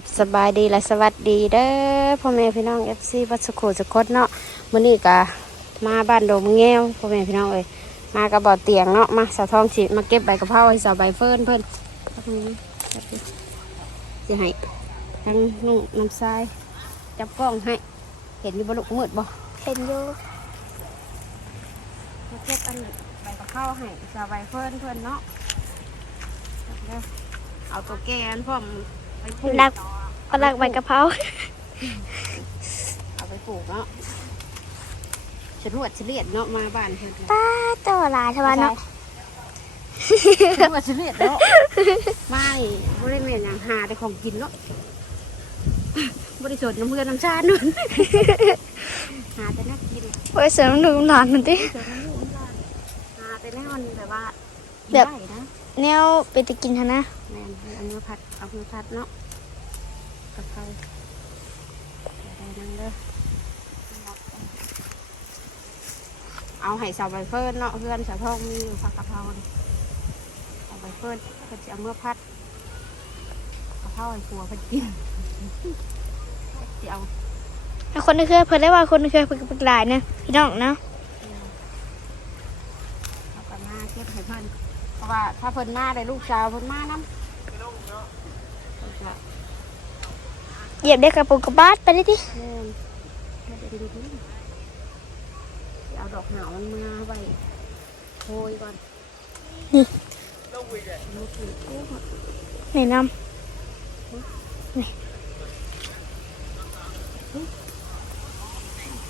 บสบายดีและสวัสดีเด้อพ่อแม่พี่น้องเอฟซีวัดสุโขสกดเนาะมื้อนี้ก็มาบ้านโดมแง้วพ่อแม่พี่น้องเอ้ยมากับบ่อเตียงเนาะมาสาวทองสิมาเก็บใบกะเพราให้สาวใบเฟิร์นเพิ่นเอาตรงนี้จับดิสิให้ทั้งนุ่งน้ำทรายจับกล้องให้เห็นอยู่บ่ลูกมืดบ่เห็นอยู่มาเก็บอันใบกะเพราให้สาวใบเฟิร์นเพิ่นเนาะเด้อเอาตัวแกนพร้อมไปปลูก รักก็รักใบกะเพราเอาไปปลูกเนาะฉลวดเฉลียดเนาะมาบ้านเพิ่นป้าตัวหลายทว่าเนาะฉลวดเฉลียดเนาะไม่บริเวณอย่างหาแต่ของกินเนาะบริสุทธิ์น้ำเพื่อนน้ำชาตินู่นหาแต่นักกินเพื่อเสริมหนุ่มหลานมันติเจอน้ำลูกน้ำหลานหาแต่แน่นอนแบบว่าแบบได้นะแนวไปตะกินทะนะแม่นเอาเนื้อผัดเอาเนื้อผัดเนาะ กับเขาได้นั่งเด้อเอาให้สาวใบเฟิร์นเนาะเพื่อนสาวทองมีอยู่ผักกะเพราเนี่ยสาวใบเฟิร์นเพิ่นจะเอาเมื่อพัดกะเพราให้ผัวเพิ่นกินจะเอาแล้วคนที่เคยเพิ่นได้ว่าคนที่เคยเพิ่นก็เป็นหลายเนี่ยพี่น้องเนาะเอากันมาเก็บให้เพิ่นเพราะว่าถ้าเพิ่นมาได้ลูกสาวเพิ่นมานํเพิ่นจะ เหยียบได้กระปุกกระบาดไปได้ติแม่นไม่ได้ดูดิเอาดอกหนาวมันมาไว้โรยก่อนนี่ลูกกินโอ้ยไหนนำ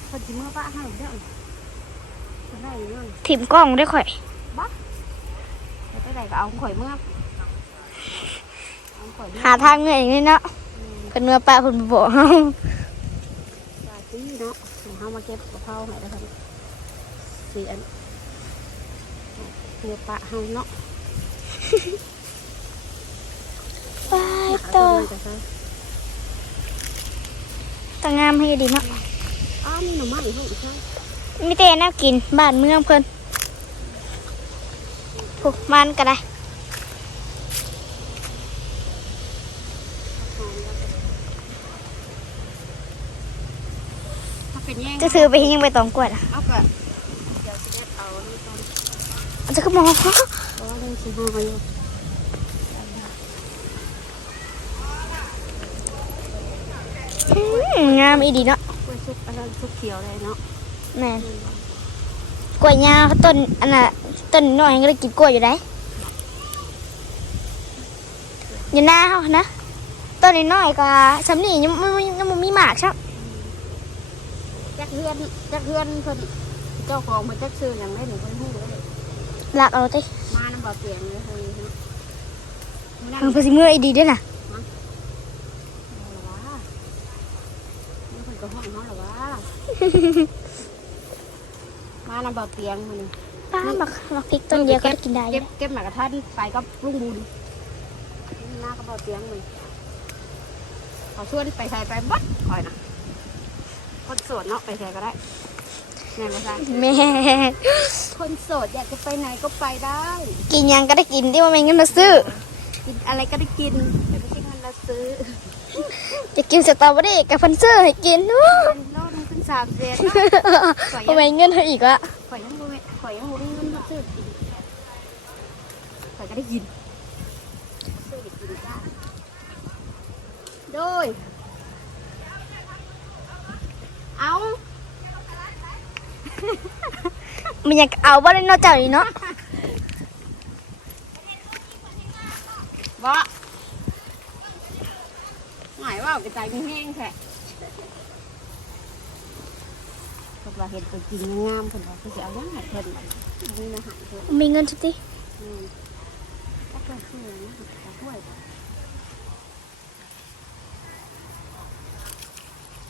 เพิ่นสิเมื่อปะให้เด้อเพิ่นได้อยู่นั่นถิ่มกล้องได้ข่อยไปไปไหนก็เอาข่อยเมื่อเอาข่อยเมื่อหาทางเงินอย่างนี้เนาะ เพิ่นเนื้อปลาเพิ่นบ่บอกเฮาปลาจี้เนาะเดี๋ยวเฮามาเก็บกะเพราให้แล้วครับสี่อันเนื้อปลาเฮาเนาะไปต่อเอาไปเลยจ้ะค่ะตางามให้ดีเนาะอ้าวมีหน่อไม้เฮาอีกครั้งมีแต่แนวกินบ้านเมืองเพิ่นผูกมันก็ได้ ถ้าเป็นแย่ง จะซื้อไปให้ยังไปตองกวดอะเอากะเดี๋ยวสิเด็ดเอานี่ก่อนอาจจะก็มองเพราะว่ามันสิหาอยู่อืมงามอีดีเนาะกล้วยชุบอะไรชุบเขียวเลยเนาะแม่นกล้วยยาวต้นอันน่ะต้นน้อยก็ได้กินกล้วยอยู่ได้อยู่หน้าเขานะต้นน้อยๆก็สำนี่ยังไม่ยังไม่มีหมากครับ จักเฮือนจักเฮือนเพิ่นเจ้าของมันจักซื้ออย่างได้หนึ่งคนหู้เลยหลักเอาติมาน้ำบ่อเตียงเลยเฮ้ยเนาะมื้อทานั่งนเพนสิเมื่ออีดีด้วยนะเอาละวะนี่เพิ่นก็ห้องเนาะละวะมาน้ำบ่อเตียงมานี่ป้าหมักหมักพริกต้นเดียวก็ได้กินได้อเก็ยู่บเก็บหมากกระทันไปกับลุงบุญหน้ากระบ่อเตียงเลยเขาชวนไปใส่ไปบัดคอยนะ คนโสดเนาะไปใส่ก็ได้แม่มาใส่แม่ คนโสดอยากจะไปไหนก็ไปได้ กินหยังก็ได้กินที่ว่าไม่เงินมาซื้อ กินอะไรก็ได้กินแต่ไม่ใช่เงินเราซื้อจะกินสตรอเบอรี่กับเพันเซอร์ให้กินโลนึงเป็นสามเซนเนาะข่อยทำไมยังเงินเขาอีกวะข่อยยังบ่แม่ข่อยยังบ่มีเงินมาซื้อกินข่อยก็ได้กินซื้อได้กินได้โดยเอา มันอยากเอาบ่ได้เนอกจากนี้เนาะบ่หมายว่ากระจายมีแห้งแค่เพิ่นว่าเห็ดตัวจริงงามเพิ่นว่าเพิ่นสิเอายังไงเพิ่นบัดนี้นะหายเพิ่นมีเงินชิติอืมก็เพิ่นซื้อนะแต่ถ้วย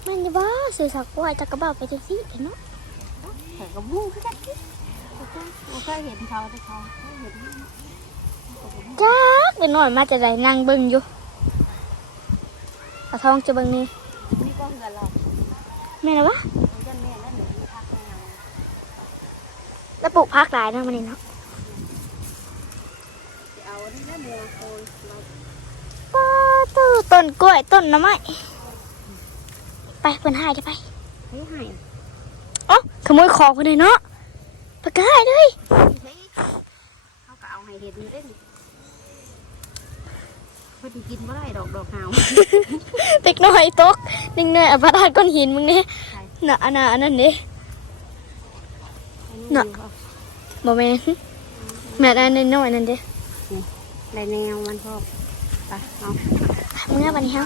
มันจะบ่ซื้อสักกล้วยจะกระเป๋าไปจังซี่เนาะแต่ก็บู้คือกัน บ่เคยเห็นเขาแต่เขาเคยเห็นจักเดี๋ยวหน่อยมาจะได้นั่งเบิ่งอยู่เอาทองจะเบิ่งนี่นี่ก็เงินเราแม่นะวะเงินแม่แล้วหนูมีพักแม่เอาแล้วปลูกผักหลายนะมันนี่เนาะสิเอาอันนี้แล้วเดี๋ยวโอยเราป้าตู้ต้นกล้วยต้นน้ำไม้ไปเพิ่นหายจะไปเฮ้ยหาย อ๋อขโมยของคนเลยเนาะ ไปก็หายเลยเขาก็เอาให้เห็นเล่นเพิ่นกินบ่ได้ดอกดอกหาวเด็กน้อยตกเด็กน้อยเอาพระธาตุก้อนหินมึงเนี่ยน่ะอันน่ะอันนั้นเด้น่ะบ่แม่นแม่นอันน้อยๆนั่นเด้ได้แนวมันพอไปเอามึงเนี่ยบัดนี้เฮา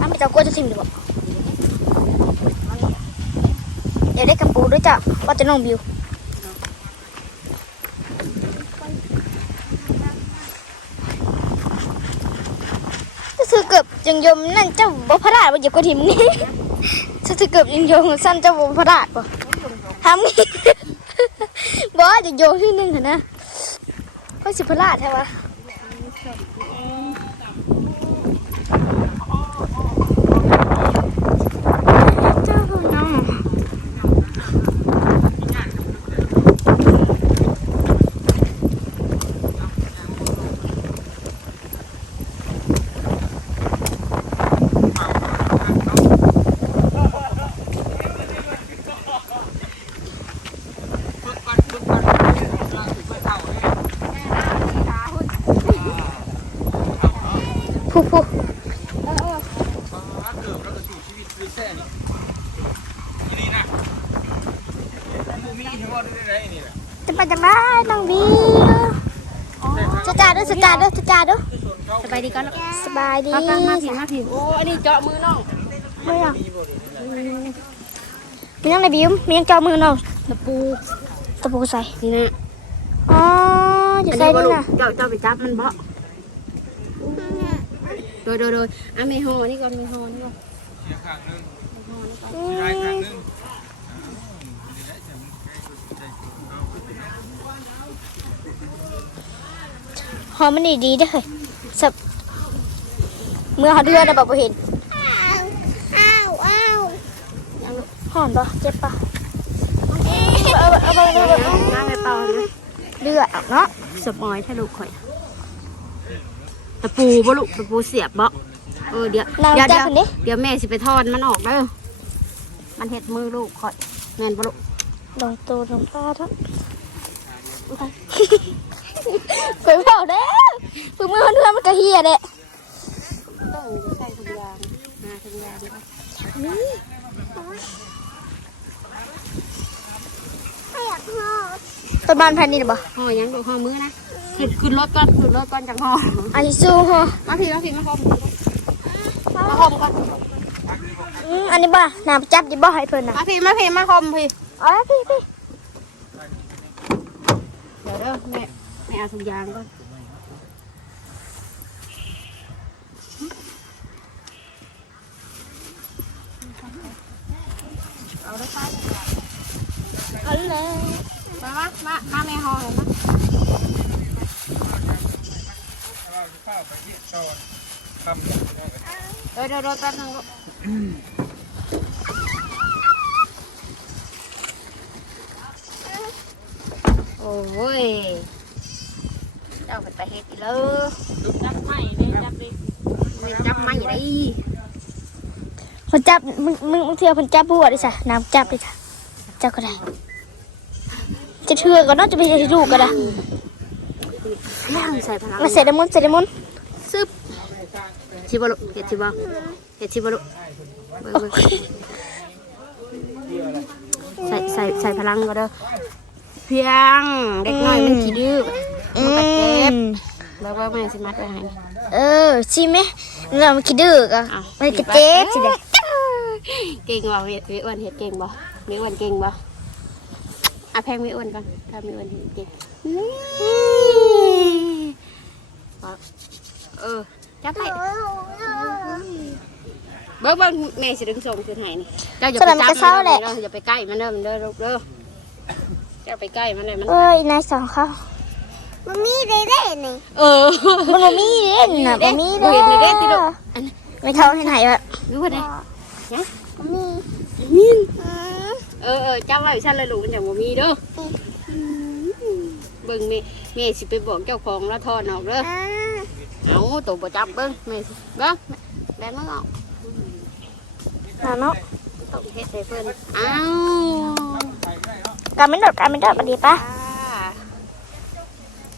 น้ำไปเจ้ากล้วยจะทิ่มดิบ่เดี๋ยวได้กระปูด้วยจ้ะว่าจะน้องบิวก็คือเกือบยังยมนั่นเจ้าบ่พระราชบ่เหยียบกระถิ่มนี่ถ้าเกือบยังยมสั้นเจ้าบ่พระราชบ่ทำบ่จะโยนที่หนึงหั่นนะก็สิพระราชใช่ปะ เจ้าน้อง ผู้ผู้จะไปจะมาน้องบิวจะจ่าด้วยจะจ่าด้วยจะจ่าด้วยสบายดีก่อนสบายดีมาฟังมาผิวมาผิวโอ้อันนี้เจาะมือน้องไม่หรอกมีนั่งในบิวมียังเจาะมือเนาะตะปูตะปูใส่นี่นะอ๋อจะใส่นี่นะเจ้าเจ้าไปจับมันเบ่ โดยโดยโดยอะไม่ห่อนี่ก่อนไม่ห่อนี่ก่อนอืมหอมมันดีดีๆเด้อเฮ้ยสับเมื่อเขาเดือดแบบบ่เห็นอ้าวอ้าวหอมปะเจ็บปะเอาเอาเอาเอาเอาเอาน้ำไปเป่านะเลือดออกเนาะสปอยถ้าลูกข่อย ตะปูบ่ลูกตะปูเสียบบ่เออเดี๋ยวเราเดี๋ยวจับเดี๋ยวคนนี้ เดี๋ยวแม่สิไปทอดมันออกเด้อมันเห็ดมือลูกข่อยแม่นบ่ลูกลงตัวลงปลาทั้งไปเผาเด้อฝึกมือเพื่อนๆมันก็เฮียเด้ต้องใส่ทุกอย่างหาทุกอย่างก่อนไม่อยากหอดต้นบ้านแผ่นนี่หรือเปล่าห่อยังดูห่อมือนะ ขึ้นขึ้นรถก่อนขึ้นรถก่อนจังห่ออันนี้สู้เหรอมาพี่มาพี่มาคอมมาคอมก่อนอืมอันนี้บ่น้ำจับดิบ่ให้เพิ่นน่ะมาพี่มาพี่มาคอมพี่เอาละพี่พี่เดี๋ยวเด้อแม่แม่เอาทุกอย่างก่อน เอาเลย มามามามาแม่ห่อเลยมา เดี๋ยวเดี๋ยวแป๊บนึงลูกโอ้ยเจ้าเป็นไปเฮ็ดอีเลยจับไม่เลยจับดิจับไม่ได้เพิ่นจับมึงมึงเที่ยวเพิ่นจับบัวดิจ้ะน้ำจับดิจ้ะจับก็ได้ จะเชื่อก็น่าจะไปเฮ็ดลูก็ได้ย่างใส่พลังมาเสร็จแล้วมุนเสร็จแล้วมุน ซึบชิบะลุเห็ดชิบะเห็ดชิบะลุเบิ่งเบิ่งใส่ใส่ใส่พลังก็เด้อเพียงเด็กน้อยมันขี้ดื้อมันก็เจ็บอืมแล้วว่าแม่สิมัดไว้ให้เออใช่ไหมเราไม่คิดดื้อก็อ้าวไม่กระเจ๊บสิเด้อเก่งบ่เห็ดมีอ้วนเห็ดเก่งบ่มีอ้วนเก่งบ่อะแพงมีอ้วนก่อนถ้ามีอ้วนเห็ดเก่งเออ จับไปเบิ้งเบิ้งแม่สิดึงส่งคืนให้นี่เจ้าอย่าไปจับมันเด้ออย่าไปใกล้มันเด้อมันเด้อลูกเด้อเจ้าไปใกล้มันเลยมันเอ้ยนายสองเขามันมีได้ได้นี่เออมันบ่มีเด่นน่ะบ่มีเด้เห็นในเด็ดที่ลูกออันนั้นไม่เท่าให้ไหนวะรู้ว่าไงมันมีมินอืมเออเออเจ้าไว้ฉันเลยลูกมันอย่างบ่มีเด้อเบิ้งแม่แม่สิไปบอกเจ้าของแล้วทอดออกเด้ออ่า เอาตัวบ่จับเบิ้งแม่สิเบิ้งแบนมึงออกน่ะเนาะต้องเฮ็ดให้เพิ่นเอากาไม่ดดกาไม่ดดมาดีปะ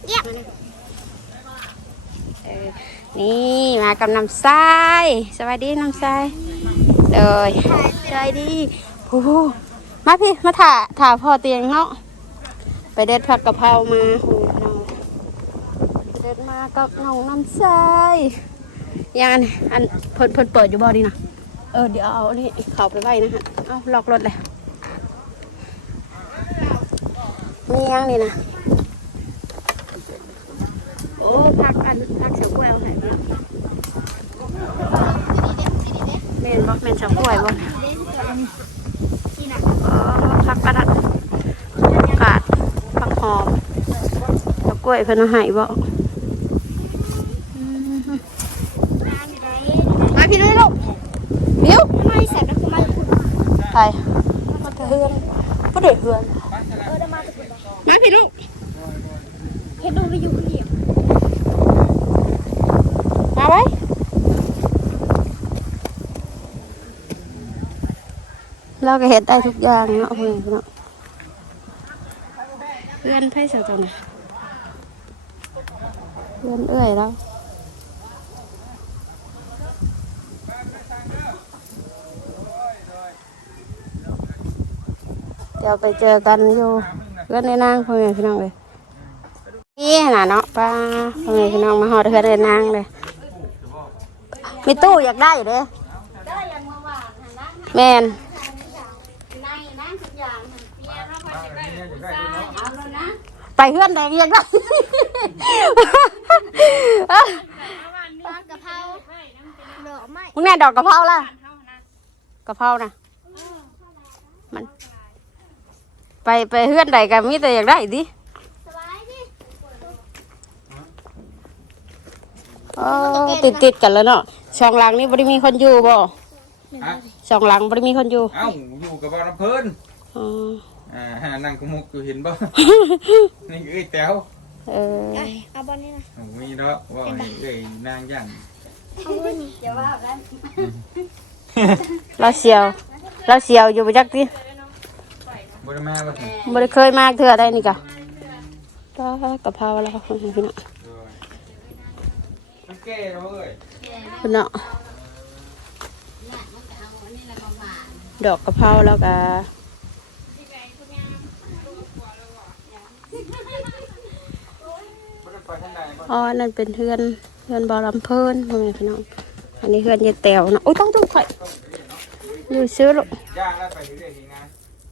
เยี่ยมเออนี่มากับน้ำทรายสวัสดีน้ำทรายเลยสวัสดีโอ้โหมาพี่มาถ่าถ่าพ่อเตียงเนาะไปเด็ดผักกะเพรามา โอ้ยน้องไปเด็ดมากับน้องน้ำทรายยังอันอันเพิ่นเพิ่นเปิดอยู่บ่ดีนะเออเดี๋ยวเอาอันนี่เข้าไปไว้นะฮะเอาล็อกรถเลยมียังนี่นะโอ้พักอันพักเฉาก้วยเอาไหนบ้างเมนบ่เมนเฉาก้วยบ่เออพักกระดัดกาดพักหอมเฉาก้วยเพิ่นเอาให้บ่อืมมาพี่นุ้ยลูกเดี๋ยว ไม่แสบนะคือไม่ ไปมาเฮือนบ่ได้เฮือนเออเดี๋ยวมาจะเป็นมาพี่ลูกเห็นดูไปอยู่คนเดียวมาไว้เราก็เห็ดได้ทุกอย่างเนาะเพื่อนเนาะเพื่อนไพ่เสียตรงไหนเพื่อนเอื้อยแล้ว ดี๋ยวไปเจอกันอยู่เพื่อนในนางพ่อแม่พี่น้องเลยนี่น่ะเนาะป้าพ่อแม่พี่น้องมาหอดเพื่อนในนางเลยมีตู้อยากได้อยู่เด้แมนไปเพื่อนแดงยังได้ปลากะเพราดอกไม้มึงแน่ดอกกะเพราล่ะกะเพรานะมัน ไปไปเพื่อนใดกันมีแต่อยากได้ดิสบายดิเออติดติดกันแล้วเนาะช่องหลังนี่บริมีคนอยู่บ่ฮะช่องหลังบริมีคนอยู่เอ้าอยู่กับบ่อน้ำเพิ่นอ๋ออ่านั่งกุมุกอยู่เห็นบ่ นี่เอ้ยแต๋วเออเอาบอลนี่นะโอ้ยเนาะว่านี่เอ้ยนางย่างเอาบอลนี่เราเสียวเราเสียวอยู่ไปจักดิ บ่ได้มาบ่ถึงบริเคยมากเถื่อได้นี่กะก็กะเพราแล้วพี่น้องมันแก่แล้วเอ้ยพี่น้องดอกกะเพราแล้วก็บ่ได้ไปทางใดบ่อ๋อ นั่นเป็นเพื่อนเพื่อนบอลำเพิ่นพ่อแม่พี่น้อง อันนี้เพื่อนยายแต๋วนะโอ้ยต้องต้องข่อยอยู่ซื้อลูก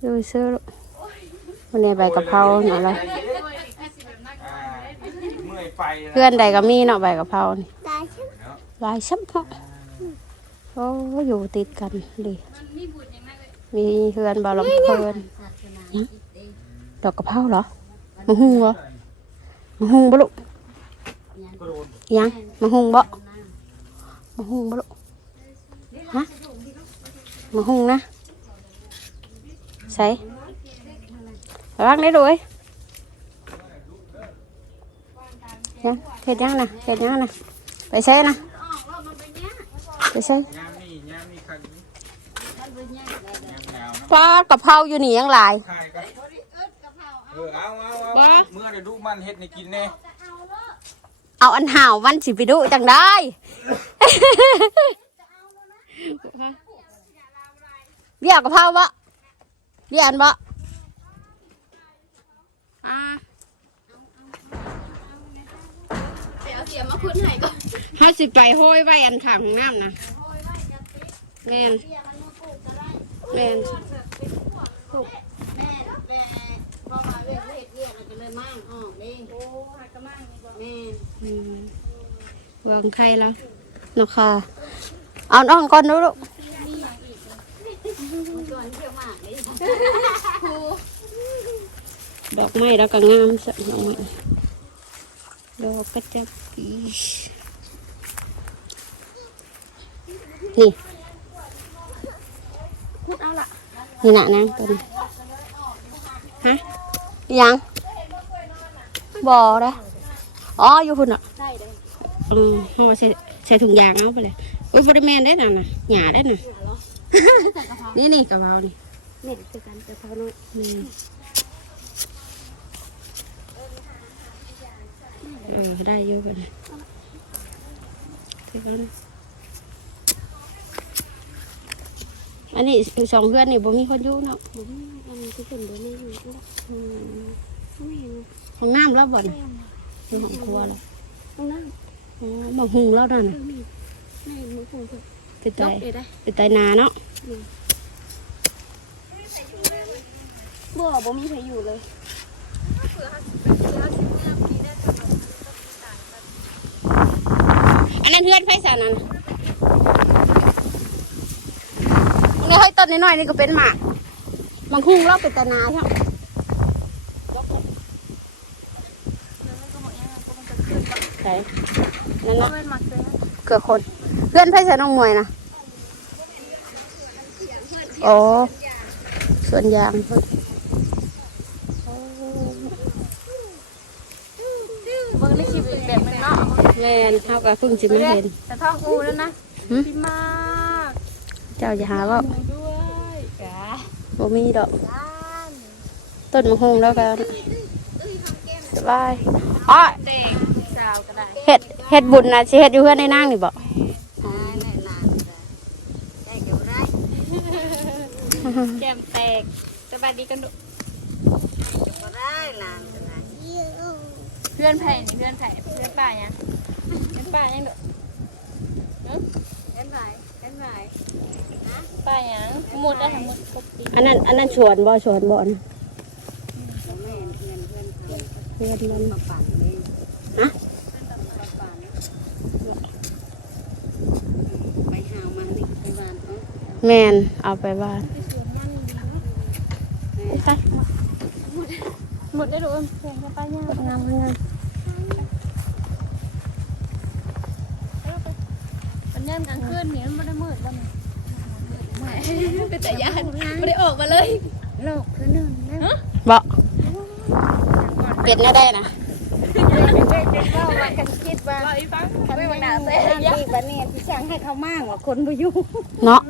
ย่างแล้วไปเรื่อยๆทีงานอยู่ซื้อลูกวันนี้ใบกะเพราหน่อยละอ่าเมื่อยไปแล้วเพื่อนใดก็มีเนาะใบกะเพรานี่ตายใช่ไหมหลายชั้นเนาะโอ้อยู่ติดกันดีมีเพื่อนบอลำเพิ่นหยังดอกกะเพราเหรอมะฮุงเหรอมะฮุงบ่ลูกก็โดนยังมะฮุงบ่มะฮุงบ่ลูกฮะมะฮุงนะ ใส่ระวังได้ด้วยยังเฮ็ดยังนะเฮ็ดยังนะไปใส่นะไปใส่ยามนี่ยามนี่คันนี้ยามหนาวนะปลากะเพราอยู่นี่ยังหลายทายกันเออเอาเอาเอาบ่เมื่อได้ดูมันเฮ็ดให้กินแน่เอาอันห่าวมันสิไปดูจังได้เบี้ยกะเพราบ่ เบี้ยอันบ่อ่าเฮาสิไปโห้อยไว้อันข้างของน้ำนะแม่นแม่นแม่แม่พอมาเรียกเรียกเรียกแล้วก็เลยมั่งออกเองโอ้หากระมั่งนี่บ่แม่อืมวางไข่แล้วนกค่ะเอาน้องก่อนดูลูกก่อนเที่ยวมากเลย ด อกไม้แล้วก็งามสักดอกไม้ดอกกระจับปีนี่พูดเอาละนี่นะนางตัวนี้ฮะยังบ่อเด้ออ๋ออยู่พุ่นอะได้เลยอืมเฮาว่าใส่ใส่ถุงยางเอาไปเลยโอ้ยบ่ได้แม่นได้นั่นน่ะหยาได้น่ะนี่นี่กะเพรานี่เม็ดคือกันกะเพราน้อยนี่ เออได้เยอะไปเลยอันนี้สองเพื่อนนี่บ่มีคนอยู่เนาะบ่มีอันนี้คือเพิ่นบ่มีอยู่เนาะอืมไม่เห็นห้องน้ำแล้วบ่น่ะอยู่ห้องครัวแล้วตรงนั้นอ๋อบ่หุงแล้วนั่นน่ะไม่เห็นมือคงเพิ่นเป็นไตยกเด้ได้เป็นไตนาเนาะบ่บ่มีใครอยู่เลยอัน นั้นเพื่อนไผสานั่นน่ะอันนี้ให้ต้นน้อยๆนี่ก็เป็นหมากบางหุงเราเป็นไตนาใช่ไหมใช่นั่นนะเป็นหมักเสือเกือคน เพื่อนไพ่ใส่น้องมวยนะโอ้สวนยางเพิ่น เบิ่งในคลิปอีกแบบหนึงเนาะ แม่นเขาก็เพิ่งจะไม่เห็น แต่ท้องอูแล้วนะหึ พี่มากเจ้าจะหาว่าด้วยกะบ่มีดอกต้นมะฮงแล้วกันสบายอ๋อเด็กสาวก็ได้เฮ็ดเฮ็ดบุญนะสิเฮ็ดอยู่เพื่อนในนางนี่บ่อ่าได้หลานได้เดี๋ยวได้แก้มแตกสบายดีกันดุเดี๋ยวได้หลานก็ได้เพื่อนไผ่นี่เพื่อนไผ่เพื่อนป้ายัง เพื่อนป้ายังดุเห็นไหมเห็นไหมป้ายังหมดได้ทั้งหมดครบปีอันนั้นอันนั้นชวนบ่ชวนบ่นะเดี๋ยวแม่เงินเพื่อนเขาเพื่อนมันมาปั่นเองฮะมาปั่นไปหาวมานี่ไปบ้านเขาแม่นเอาไปบ้านไปหมดได้ดุเพื่อนป้ายังงามงาม มันย่ำกลางคืนนี่มันไม่ได้มืดบ้างเป็นแต่ยานไม่ได้ออกมาเลยโลกคือหนึ่งนะบ่เป็นแน่ได้นะว่าว่ากันคิดว่าไม่บังหนาเซ่นั่นนี่บันนี้ที่สั่งให้เขามากว่าคนบ่อยู่เนาะ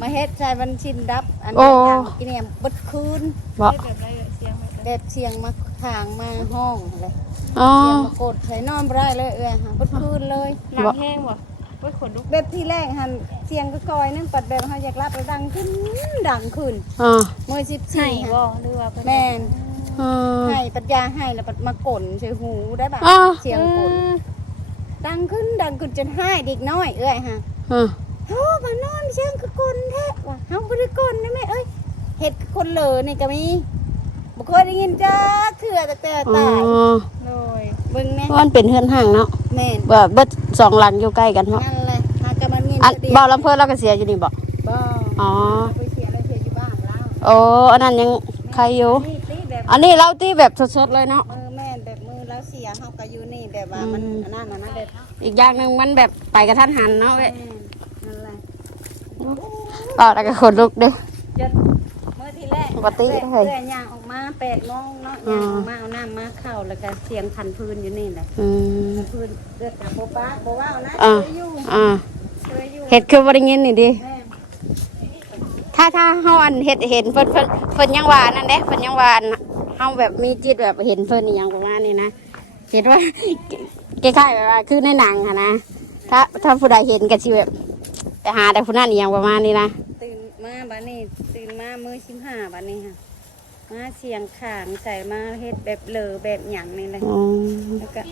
มาเฮ็ดใช้บันชินดับ อันโอ้นี้กินเนี่ยบดคืนบ่แบบไรเสียงแบบเสียงมาทางมาห้องอะไรอ๋อเสียงมากดใส่นอนบ่ได้เลยเอ้ยหาบดคืนเลยหนังแห้งว่ะ ว่าขนลุกแบบที่แรกหันเสียงก็กอยนึงปัดแบบเฮาอยากรับแล้วดังขึ้นดังขึ้นอ๋อมื้อใช่14บ่หั่นหรือว่าแม่นอ๋อให้ปัญญาให้แล้วปัดมากลใส่หูได้บ่ะอ๋อเสียงกลดังขึ้นดังขึ้นจนให้เด็กน้อยเอ้ยฮะอ๋อโธ่มานอนเสียงคือกลแท้ว่ะเฮาบ่ได้กลนะแม่เอ้ยเฮ็ดคือคนเหลอนี่ก็มีบ่เคยได้ยินจักเทื่อตั้งแต่อ๋ตายอโดย เบิ่งแม่มันเป็นเฮือนห่างเนาะแม่นว่าเบิดสองหลังอยู่ใกล้กันเนาะนั่นแหละหากะมันมีอันเดียวบ่ลำเพิ่นเราก็เสียอยู่นี่บ่บ่อ๋อไปเสียแล้วเสียอยู่บ้านแล้วโอ้อันนั้นยังใครอยู่ นี่ตีแบบอันนี้เราที่แบบสดๆเลยเนาะ มือแม่นแบบมือแล้วเสียเฮาก็อยู่นี่แบบว่ามันอืม อันนั้นอันนั้นแบบอีกอย่างหนึ่งมันแบบไปกระทันหันเนาะเว้ยแม่นนั่นแหละก็แล้วก็ขนลุกเด้ จนมื้อที่แรกปกติเอื้อยเฮ้ยเอื้อยย่างออก มา8โมงเนาะย่างออกมาเอาน้ำมาเข้าแล้วก็เสียงพันพื้นอยู่นี่แหละอืมพื้นเกิดกับบ่ป้าบ่ว้าวนะอ่าเคยอยู่อ่าเคยอยู่เห็ดคือบ่ได้ยินนี่ดิแม่ถ้าถ้าเฮาอันเห็ดเห็นเพิ่นเพิ่นเพิ่นยังว่านั่นเด้เพิ่นยังว่าอันเฮาแบบมีจิตแบบเห็นเพิ่นอหยังประมาณนี้นะเห็นว่า คล้ายๆแบบว่าคือในหนังอะนะถ้าถ้าผู้ใดเห็นก็สิแบบไปหาแต่ผู้นั้นอหยังประมาณนี้นะตื่นมาบัดนี้ตื่นมามื้อ15บัดนี้ค่ะ มาเสียงขางใส่มาเฮ็ดแบบเหลอแบบหยังนี่แหละอืมแล้วก็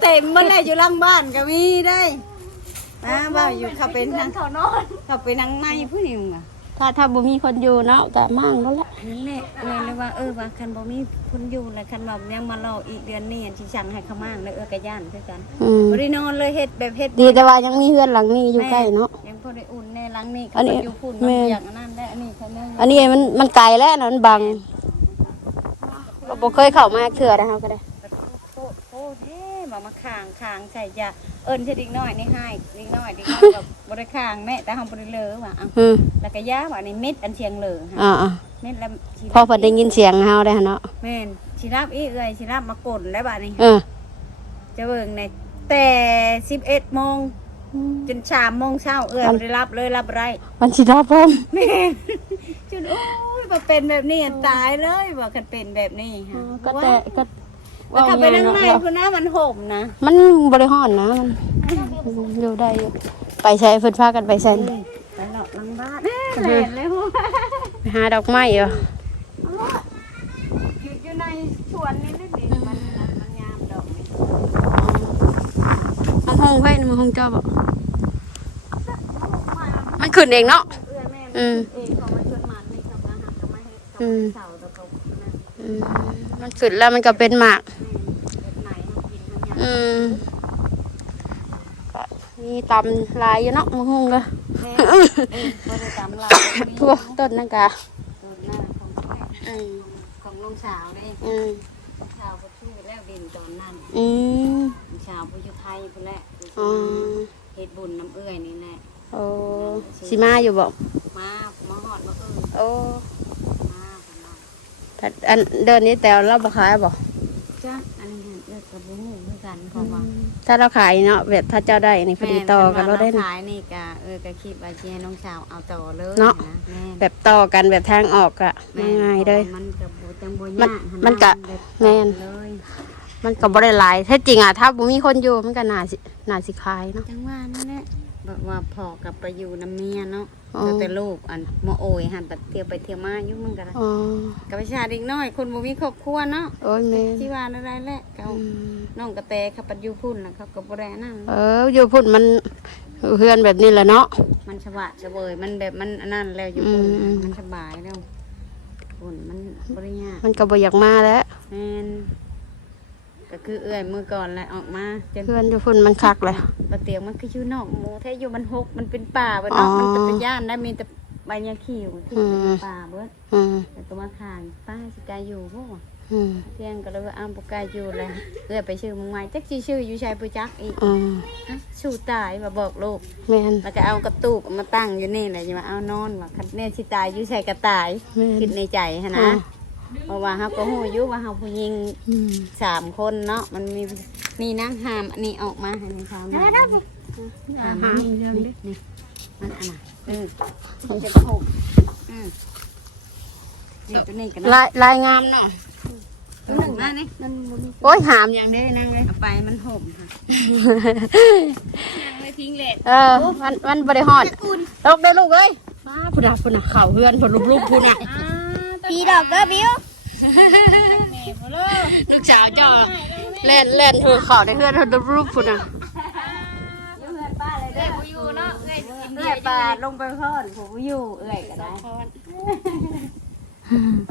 เต็มเมื่อไรอยู่หล่างบ้านก็มีได้นะว่าอยู่เขาเป็นทางเขานอนเขาไปนั่งในผู้นิวอะ ถ้าถ้าบ่มีคนอยู่เนาะก็มั่งแล้วแหละนั่นแหละแม่เลยว่าเออว่าคันบ่มีคนอยู่แล้วคันว่ายังมารออีกเดือนนี้สิสั่งให้เขามางเลยเออกระย่านคือกันอืมบ่ได้นอนเลยเฮ็ดแบบเฮ็ดดีแต่ว่ายังมีเฮือนหลังนี้อยู่ใกล้เนาะ ยังพอได้อุ่นในหลังนี้อันนี้อยู่พุ่นแม่ มันอย่างอันนั้นได้อันนี้แค่นึงอันนี้มันมันไกลแล้วนะมันบังก็บ่เคยเข้ามาเถื่อนะครับก็ได้โอ้โหเท่มามาข้างข้างใส่ยา เอิ้นใช่เด็กน้อยนี่ให้เด็กน้อยเด็กน้อยแบบบ่ได้ข้างแม่แต่เฮาบ่ได้เลอว่ะเอาอืมแล้วก็ยาว่านี่เม็ดอันเชียงเหลือค่ะอ่าอ่าเม็ดแล้วสิพอเพิ่นได้ยินเสียงเฮาได้หั่นเนาะแม่นสิรับอีเอ้ยสิรับมากดแล้วบัดนี้เออจะเบิ่งในแต่สิบเอ็ดโมงจนสามโมงเช้าเอื้อยบ่ได้รับเลยรับไรวันสิรับพร้อมแม่นจนโอ้ยบ่เป็นแบบนี้ตายเลยบ่คันเป็นแบบนี้ฮะก็แต่ก็ แล้วถ้าไปนั่งในเนาะพุ่นนะมันห่มนะ มันบริหารนะ มันอยู่ได้อยู่ ไปใช้เพิ่นพากันไปใช้ไปหลอกหลังบ้านแม่นเลยหัวไปหาดอกไม้เหรออยู่อยู่ในสวนนี่นี่นี่มันมันงามดอกนี่มันห้องไว้มันห้องเจ้าบ่มันขึ้นเองเนาะเอื้อยแม่อืมเองเขามาชวนมันนี่เขามาหาเขามาให้เขาอืมเสาตะกบนะอืมมันขึ้นแล้วมันก็เป็นหมาก แบบไหนเขากินทั้งอย่าง อืมก็ มีตำลายอยู่เนาะมันห้องก็แม่เออบ่ได้ตามลายมีทั่วต้นนั่นกะต้นหน้าของแม่อืมของลุงสาวเด้อืมลุงสาวก็ชื่อแล้วดินตอนนั้นอืมลุงสาวผู้อยู่ไทยพุ่นแหละอ๋อเฮ็ดบุญน้ำเอื้อยนี่แหละโอ้สิมาอยู่บ่มามาหอดมาเออโอ้มาพุ่นเนาะถ้าอันเดินนี้แต่เราบ่ขายบ่จ้ะอันนี้ เอื้อยกับบุ้งคือกันเพราะว่าถ้าเราขายเนาะแบบถ้าเจ้าได้นี่พอดีต่อกันเราได้แม่นะ ขายนี่กะเออก็คิดว่าสิให้น้องสาวเอาต่อเลยเนาะ แม่แบบต่อกันแบบทางออกอะง่ายๆเลย มันกับโบจังโบมันยากมันกะแบบแม่น เลยมันก็บ่ได้หลายแท้จริงอะถ้าบ่มีคนอยู่มันก็น่าสิน่าสิขายเนาะจังว่านั่นแหละ แบบว่าพอกับไปอยู่น้ำเมียเนาะอ๋อแต่แต่ลูกอันมาโอยหันแบบเที่ยวไปเที่ยวมาอยู่มันก็ได้อ๋อกับประชาเด็กน้อยคนบ่มีครอบครัวเนาะโอ้ยแม่นที่ว่าอะไรแหละเขาอืมน้องกระแตเขาปัดอยู่พุ่นนะเขาก็บ่ได้นั่นเออ อยู่พุ่นมันเฮือนแบบนี้แหละเนาะ มันสบายสบายมันแบบมันอันนั้นแล้วอยู่พุ่นอืม มันสบายแล้วพุ่นมันบ่ได้ยากมันก็บ่อยากมาแล้ว แม่น ก็คือเอื้อยมือก่อนแหละออกมาจนเฮือนอยู่พุ่นมันคักเลยปลาเตียงมันคืออยู่นอกหมูแท้อยู่มันหกมันเป็นป่าเบิดเนาะอ๋อมันเป็นย่านได้มีแต่ใบยาขีวที่อืมป่าเบิดอืมแต่ก็มาขายป้าสิกายอยู่บ่อืมเที่ยงก็เลยว่าอ้าวบ่กายอยู่เลยเอื้อยไปชื่อมึงใหม่จักสิชื่ออยู่ชายปุจักอีกอืมอะสู้ตายว่าบอกลูกแม่นแล้วก็เอากระตูกมาตั้งอยู่นี่แหละจะมาเอานอนว่าคันแน่สิตายอยู่ชายกระต่ายแม่นคิดในใจหั้นนะ เพราะว่าเฮาก็ฮู้อยู่ว่าเฮาผู้หญิงอืมสามคนเนาะมันมีมีนางหามอันนี้ออกมาให้ในชาวนาหามนี่นี่นี่มันอันน่ะเออมันจะหกอืมนี่ตัวนี้กันลายลายงามเนาะตัวหนึ่งมานี่มันบ่มีโอ้ยหามอย่างเด้นั่งเลยเอาไปมันห่มค่ะนั่งไม่ทิ้งเลยเออมันมันบ่ได้ฮอดลกได้ลูกเอ้ยมาพุ่นน่ะพุ่นน่ะเข่าเฮือนพุ่นรูปๆพุ่นน่ะ ปีดอกเด้อบิวลูกสาวเจ้าเล่นเล่นเธอเข่าได้เฮือนเธอรูปๆพุ่นน่ะเอ้ยบ่อยู่เนาะเอ้ยกินเอื้เบีอยยร์ปลาลงไปพอดผมอยู่เอื้อยก็ได้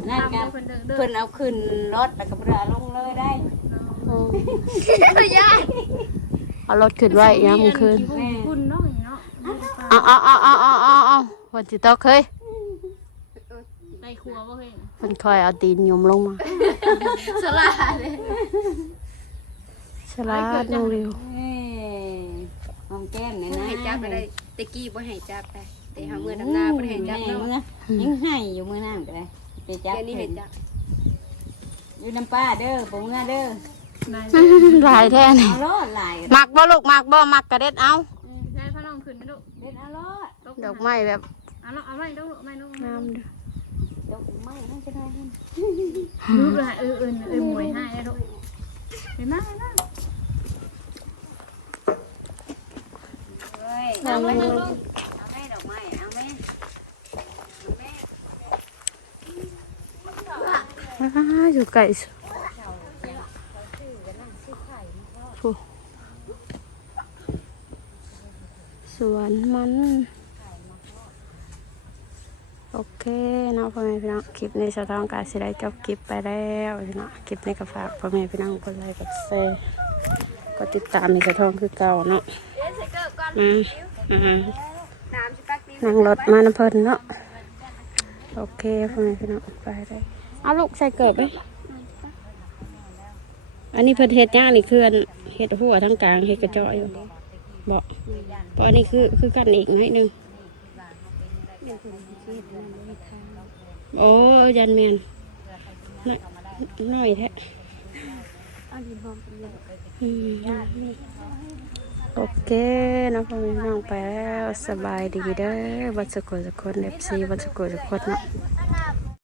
นั่นกันเพิ่นเด้อเด้อเพิ่นเอาขึ้นรถแล้วก็เรือลงเลยได้เอารถขึ้นไว้ยามมื้อคืนแม่คุณเนาะเนาะ เอาเอาเอาเอาเอาเอาเอาวันสิตอกเคยใน ครัวบ่เฮ้ยมันคอยเอาตีนยมลงมาสลาเลยฉลาดน้องวิวเอ้ยหอมแก้มเนี่ยนะให้จับไปได้ตะกี้บ่ให้จับไปแต่หามื้อดำนาบ่ให้จับแม่เนาะเมื่อยังให้อยู่มือนั่นก็ได้ไปจับเดี๋ยวนี้ให้จับอยู่น้ำป้าเด้อผมเมื่อเด้อนายหลายแท้นี่เอารอดหลายมักบ่ลูกมักบ่มักกระเด็ดเอานายพระน้องขึ้นไปลูกเด็ดเอารอดดอกไม้แบบเอาเนาะเอาไว้ลูกเอาไว้ลูกงามเด้อ ดอกไม้น่าจะได้ขึ้นดูเลยเออเออเออมวยให้ลูกไปมาไปมาเฮ้ยเอาไหมเอาไหมดอกไม้เอาไหมอ้าอยู่ไกลสุดสวนมัน โอเคเนาะพ่อแม่พี่น้องคลิปนี้สะท้องการสิได้จบคลิปไปแล้วพี่น้องคลิปนี้ก็ฝากพ่อแม่พี่น้องกดไลค์กดแชร์กดติดตามในสะท้องคือเก่าเนาะอืมอืมนั่งรถมาน้ำเพลินเนาะโอเคพ่อแม่พี่น้องไปได้เอาลูกใส่เกิบไหมอันนี้เพิ่นเฮ็ดย่างนี่คืออันเฮ็ดหัวทั้งกลางเฮ็ดกระเจาะอยู่บอกเพราะอันนี้คือคือกันอีกนิดนึง โอ้ยันแมนน้อยน้อยแท้โอเคน้องพ่อแม่น้องไปแล้วสบายดีเด้อบัดสกุลสกุลเอฟซีบัดสกุลสกุลเนาะ